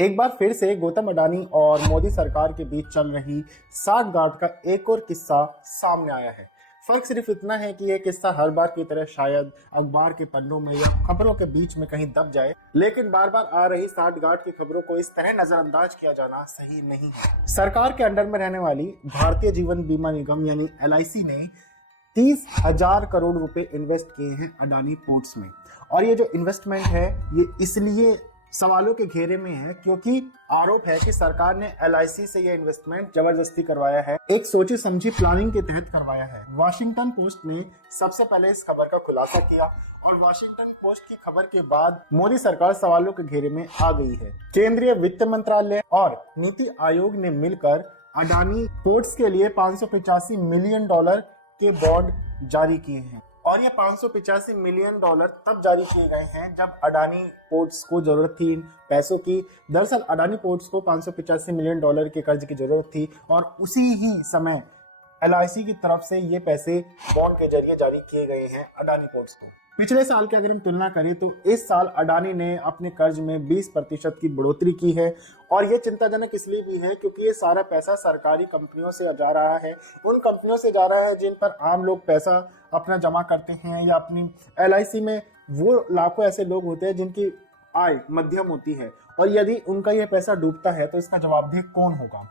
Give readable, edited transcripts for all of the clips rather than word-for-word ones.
एक बार फिर से गौतम अडानी और मोदी सरकार के बीच चल रही साठगांठ का एक और किस्सा सामने आया है। फर्क सिर्फ इतना है कि यह किस्सा हर बार की तरह शायद अखबार के पन्नों में या खबरों के बीच में कहीं दब जाए, लेकिन बार बार आ रही साठगांठ की खबरों को इस तरह नजरअंदाज किया जाना सही नहीं है। सरकार के अंडर में रहने वाली भारतीय जीवन बीमा निगम यानी LIC ने 30,000 करोड़ रुपए इन्वेस्ट किए हैं अडानी पोर्ट्स में। और ये जो इन्वेस्टमेंट है ये इसलिए सवालों के घेरे में है क्योंकि आरोप है कि सरकार ने LIC से यह इन्वेस्टमेंट जबरदस्ती करवाया है, एक सोची समझी प्लानिंग के तहत करवाया है। वॉशिंगटन पोस्ट ने सबसे पहले इस खबर का खुलासा किया और वॉशिंगटन पोस्ट की खबर के बाद मोदी सरकार सवालों के घेरे में आ गई है। केंद्रीय वित्त मंत्रालय और नीति आयोग ने मिलकर अडानी पोर्ट्स के लिए $585 मिलियन के बॉन्ड जारी किए हैं और ये $585 मिलियन तब जारी किए गए हैं जब अडानी पोर्ट्स को जरूरत थी इन पैसों की। दरअसल अडानी पोर्ट्स को $585 मिलियन के कर्ज की जरूरत थी और उसी ही समय LIC की तरफ से ये पैसे बॉन्ड के जरिए जारी किए गए हैं अडानी पोर्ट्स को। पिछले साल की अगर हम तुलना करें तो इस साल अडानी ने अपने कर्ज में 20% की बढ़ोतरी की है और ये चिंताजनक इसलिए भी है क्योंकि ये सारा पैसा सरकारी कंपनियों से जा रहा है, उन कंपनियों से जा रहा है जिन पर आम लोग पैसा अपना जमा करते हैं या अपनी LIC में वो लाखों ऐसे लोग होते हैं जिनकी आय मध्यम होती है और यदि उनका ये पैसा डूबता है तो इसका जवाबदेह कौन होगा।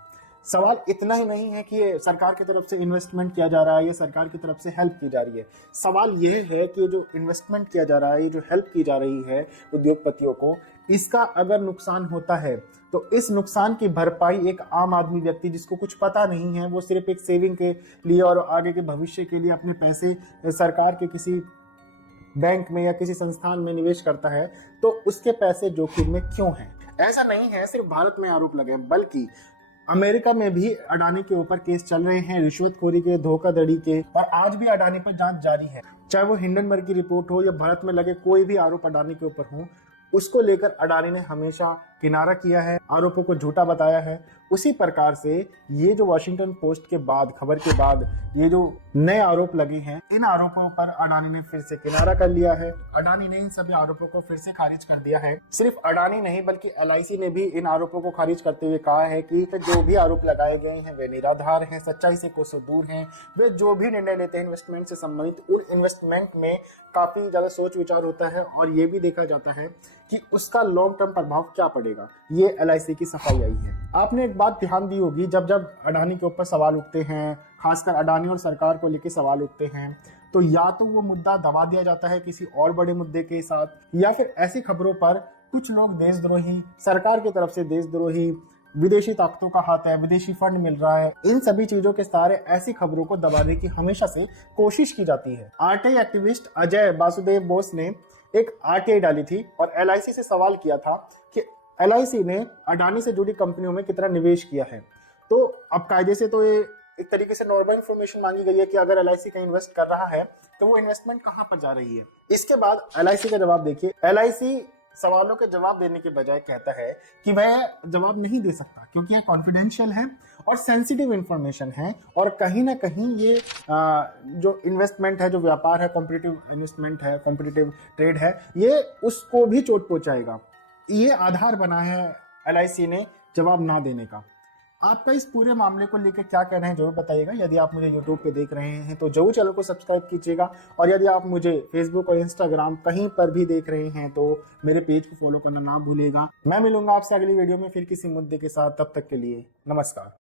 सवाल इतना ही नहीं है कि ये सरकार की तरफ से इन्वेस्टमेंट किया जा रहा है, ये सरकार की तरफ से हेल्प की जा रही है। सवाल यह है कि जो इन्वेस्टमेंट किया जा रहा है, ये जो हेल्प की जा रही है उद्योगपतियों को, इसका अगर नुकसान होता है तो इस नुकसान की भरपाई एक आम आदमी व्यक्ति जिसको कुछ पता नहीं है, वो सिर्फ एक सेविंग के लिए और आगे के भविष्य के लिए अपने पैसे सरकार के किसी बैंक में या किसी संस्थान में निवेश करता है, तो उसके पैसे जोखिम में क्यों हैं? ऐसा नहीं है सिर्फ भारत में आरोप लगे, बल्कि अमेरिका में भी अडानी के ऊपर केस चल रहे हैं, रिश्वतखोरी के, धोखाधड़ी के, और आज भी अडानी पर जांच जारी है। चाहे वो हिंडनबर्ग की रिपोर्ट हो या भारत में लगे कोई भी आरोप अडानी के ऊपर हो, उसको लेकर अडानी ने हमेशा किनारा किया है, आरोपों को झूठा बताया है। उसी प्रकार से ये जो वॉशिंगटन पोस्ट के बाद, खबर के बाद ये जो नए आरोप लगे हैं, इन आरोपों पर अडानी ने फिर से किनारा कर लिया है। अडानी ने इन सभी आरोपों को फिर से खारिज कर दिया है। सिर्फ अडानी नहीं बल्कि LIC ने भी इन आरोपों को खारिज करते हुए कहा है कि जो भी आरोप लगाए गए हैं वे निराधार हैं, सच्चाई से कोसों दूर हैं। वे जो भी निर्णय लेते हैं इन्वेस्टमेंट से संबंधित, उन इन्वेस्टमेंट में काफी ज्यादा सोच विचार होता है और ये भी देखा जाता है कि उसका लॉन्ग टर्म प्रभाव क्या पड़ेगा। ये LIC की सफाई आई है। आपने एक बात ध्यान दी होगी, जब जब अडानी के ऊपर सवाल उठते हैं, खासकर अडानी और सरकार को लेकर सवाल उठते हैं, तो या तो वो मुद्दा दबा दिया जाता है किसी और बड़े मुद्दे के साथ, या फिर ऐसी खबरों पर कुछ लोग देशद्रोही, सरकार की तरफ से देशद्रोही, विदेशी ताकतों का हाथ है, विदेशी फंड मिल रहा है, इन सभी चीजों के सहारे ऐसी खबरों को दबाने की हमेशा से कोशिश की जाती है। RTI एक्टिविस्ट अजय वासुदेव बोस ने एक RTI डाली थी और LIC से सवाल किया था कि LIC ने अडानी से जुड़ी कंपनियों में कितना निवेश किया है। तो अब कायदे से तो ये एक तरीके से नॉर्मल इंफॉर्मेशन मांगी गई है कि अगर LIC का इन्वेस्ट कर रहा है तो वो इन्वेस्टमेंट कहां पर जा रही है। इसके बाद LIC का जवाब देखिए। LIC सवालों के जवाब देने के बजाय कहता है कि वह जवाब नहीं दे सकता क्योंकि यह कॉन्फिडेंशियल है और सेंसिटिव इंफॉर्मेशन है, और कहीं ना कहीं ये जो इन्वेस्टमेंट है, जो व्यापार है, कॉम्पिटिटिव इन्वेस्टमेंट है, कॉम्पिटिटिव ट्रेड है, ये उसको भी चोट पहुंचाएगा। ये आधार बना है LIC ने जवाब ना देने का। आपका इस पूरे मामले को लेकर क्या कहना है जरूर बताइएगा। यदि आप मुझे YouTube पे देख रहे हैं तो जरूर चैनल को सब्सक्राइब कीजिएगा, और यदि आप मुझे Facebook और Instagram कहीं पर भी देख रहे हैं तो मेरे पेज को फॉलो करना ना भूलिएगा। मैं मिलूंगा आपसे अगली वीडियो में फिर किसी मुद्दे के साथ। तब तक के लिए नमस्कार।